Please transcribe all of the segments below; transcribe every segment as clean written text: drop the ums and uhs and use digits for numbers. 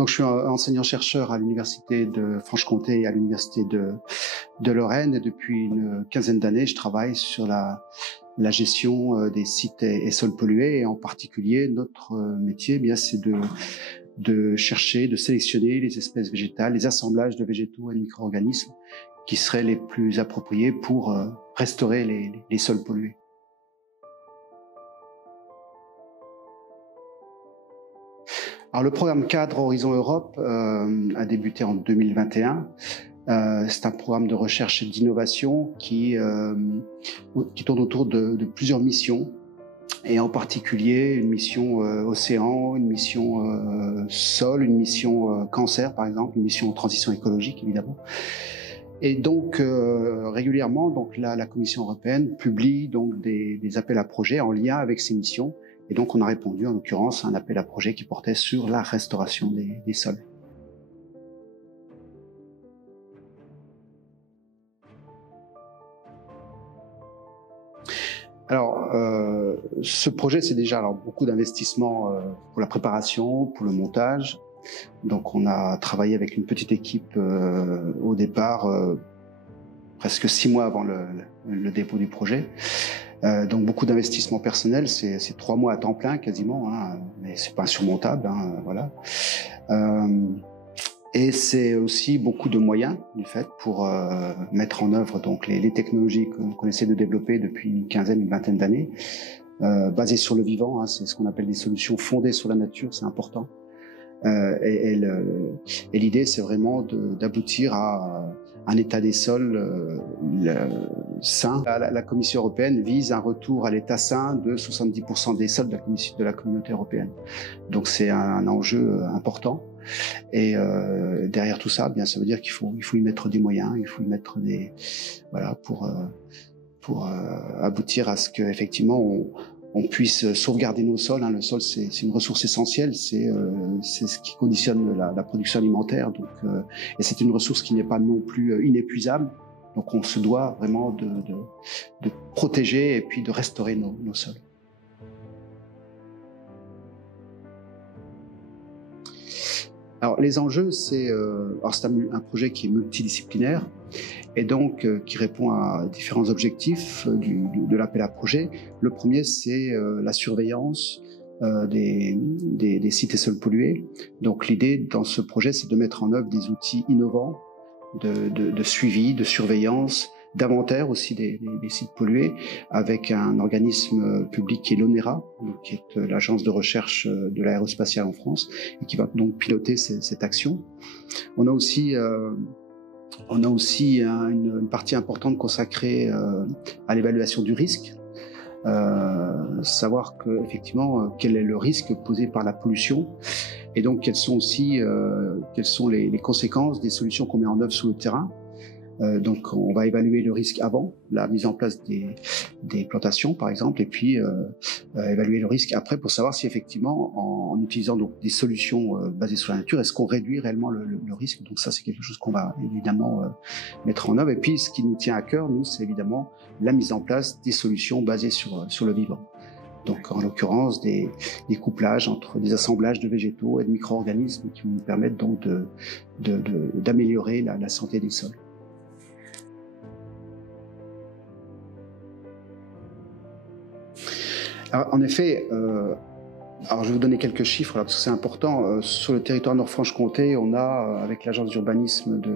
Donc, je suis enseignant-chercheur à l'Université de Franche-Comté et à l'Université de Lorraine. Et depuis une quinzaine d'années, je travaille sur la gestion des sites et sols pollués. Et en particulier, notre métier, bien, c'est de chercher, de sélectionner les espèces végétales, les assemblages de végétaux et de micro-organismes qui seraient les plus appropriés pour restaurer les sols pollués. Alors, le programme cadre Horizon Europe a débuté en 2021. C'est un programme de recherche et d'innovation qui tourne autour de plusieurs missions, et en particulier une mission océan, une mission sol, une mission cancer par exemple, une mission transition écologique évidemment. Et donc régulièrement, donc la Commission européenne publie donc des appels à projets en lien avec ces missions. Et donc, on a répondu, en l'occurrence, à un appel à projet qui portait sur la restauration des sols. Alors, ce projet, c'est déjà beaucoup d'investissements pour la préparation, pour le montage. Donc, on a travaillé avec une petite équipe au départ, presque 6 mois avant le dépôt du projet. Donc beaucoup d'investissements personnels, c'est 3 mois à temps plein quasiment, hein, mais c'est pas insurmontable, hein, voilà. Et c'est aussi beaucoup de moyens du fait pour mettre en œuvre donc les technologies qu'on essaie de développer depuis une quinzaine, une vingtaine d'années, basées sur le vivant, hein, c'est ce qu'on appelle des solutions fondées sur la nature, c'est important. Et l'idée, c'est vraiment d'aboutir à un état des sols sain. La Commission européenne vise un retour à l'état sain de 70% des sols de la communauté européenne. Donc c'est un enjeu important. Et derrière tout ça, bien, ça veut dire qu'il faut y mettre des moyens, il faut y mettre pour aboutir à ce que effectivement on puisse sauvegarder nos sols. Hein. Le sol, c'est une ressource essentielle, c'est ce qui conditionne la production alimentaire. Donc, et c'est une ressource qui n'est pas non plus inépuisable. Donc, on se doit vraiment de protéger et puis de restaurer nos sols. Alors, les enjeux, c'est un projet qui est multidisciplinaire et donc qui répond à différents objectifs de l'appel à projet. Le premier, c'est la surveillance des sites et sols pollués. Donc, l'idée dans ce projet, c'est de mettre en œuvre des outils innovants de suivi, de surveillance, d'inventaire aussi des sites pollués, avec un organisme public qui est l'ONERA, qui est l'agence de recherche de l'aérospatiale en France, et qui va donc piloter cette action. On a aussi une partie importante consacrée à l'évaluation du risque, savoir effectivement quel est le risque posé par la pollution, et donc quelles sont les conséquences des solutions qu'on met en œuvre sur le terrain. Donc on va évaluer le risque avant la mise en place des plantations par exemple, et puis évaluer le risque après pour savoir si effectivement en utilisant donc des solutions basées sur la nature, est-ce qu'on réduit réellement le risque. Donc ça, c'est quelque chose qu'on va évidemment mettre en œuvre. Et puis ce qui nous tient à cœur, nous, c'est évidemment la mise en place des solutions basées sur le vivant. Donc en l'occurrence des couplages entre des assemblages de végétaux et de micro-organismes qui vont nous permettre donc d'améliorer la santé des sols. Alors, en effet, alors je vais vous donner quelques chiffres là, parce que c'est important. Sur le territoire Nord-Franche-Comté, on a avec les agences d'urbanisme de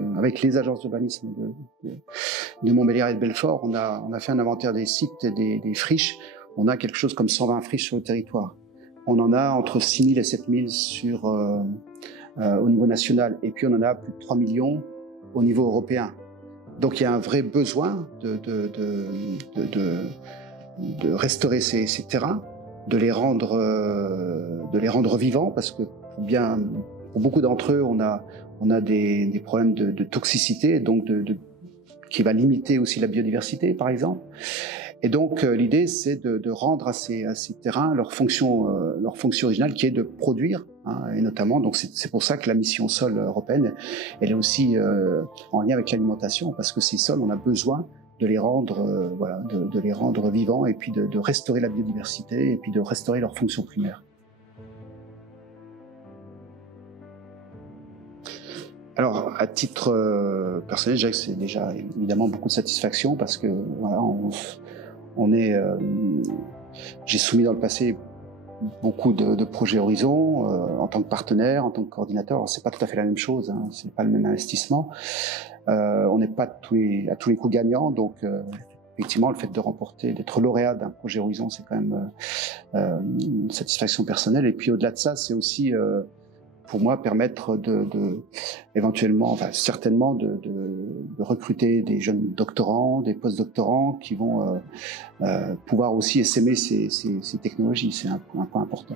Montbéliard et de Belfort, on a fait un inventaire des sites et des friches. On a quelque chose comme 120 friches sur le territoire. On en a entre 6 000 et 7 000 au niveau national, et puis on en a plus de 3 millions au niveau européen. Donc il y a un vrai besoin de restaurer ces terrains, de les rendre vivants, parce que pour beaucoup d'entre eux, on a des problèmes de toxicité, donc qui va limiter aussi la biodiversité, par exemple. Et donc l'idée, c'est de rendre à ces terrains leur fonction originale, qui est de produire, hein, et notamment, donc c'est pour ça que la mission sol européenne, elle est aussi en lien avec l'alimentation, parce que ces sols, on a besoin de les rendre de les rendre vivants, et puis de restaurer la biodiversité, et puis de restaurer leur fonction primaire. Alors, à titre personnel, je dirais que c'est déjà évidemment beaucoup de satisfaction parce que voilà, on est. J'ai soumis dans le passé beaucoup de projets Horizon en tant que partenaire, en tant que coordinateur. Alors, c'est pas tout à fait la même chose, hein, c'est pas le même investissement. On n'est pas à tous les coups gagnants, donc effectivement, le fait de remporter, d'être lauréat d'un projet Horizon, c'est quand même une satisfaction personnelle. Et puis au-delà de ça, c'est aussi pour moi permettre éventuellement, enfin certainement de recruter des jeunes doctorants, des post-doctorants qui vont pouvoir aussi essaimer ces technologies. C'est un point important.